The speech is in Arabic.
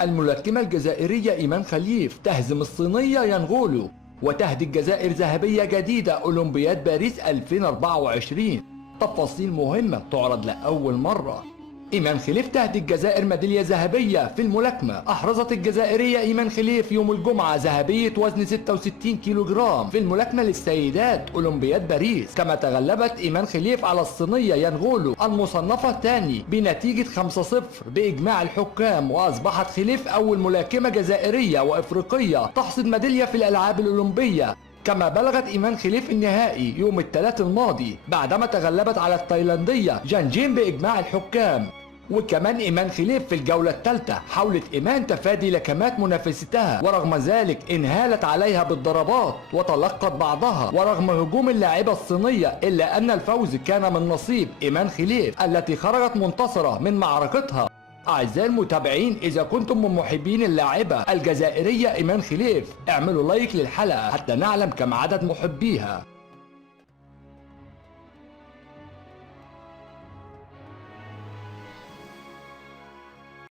الملاكمة الجزائرية إيمان خليف تهزم الصينية يانغولو وتهدي الجزائر ذهبية جديدة أولمبياد باريس 2024. تفاصيل مهمة تعرض لأول مرة. إيمان خليف تهدي الجزائر ميدالية ذهبية في الملاكمة. أحرزت الجزائرية إيمان خليف يوم الجمعة ذهبية وزن 66 كيلوغرام في الملاكمة للسيدات أولمبياد باريس، كما تغلبت إيمان خليف على الصينية يانغولو المصنفة الثاني بنتيجة 5-0 بإجماع الحكام، وأصبحت خليف أول ملاكمة جزائرية وإفريقية تحصد ميدالية في الألعاب الأولمبية. كما بلغت إيمان خليف النهائي يوم الثلاث الماضي بعدما تغلبت على التايلاندية جانجين بإجماع الحكام. وكمان إيمان خليف في الجولة الثالثة حاولت إيمان تفادي لكمات منافستها، ورغم ذلك انهالت عليها بالضربات وتلقت بعضها، ورغم هجوم اللاعبة الصينية إلا أن الفوز كان من نصيب إيمان خليف التي خرجت منتصرة من معركتها. أعزائي المتابعين، إذا كنتم من محبين اللاعبة الجزائرية إيمان خليف اعملوا لايك للحلقة حتى نعلم كم عدد محبيها.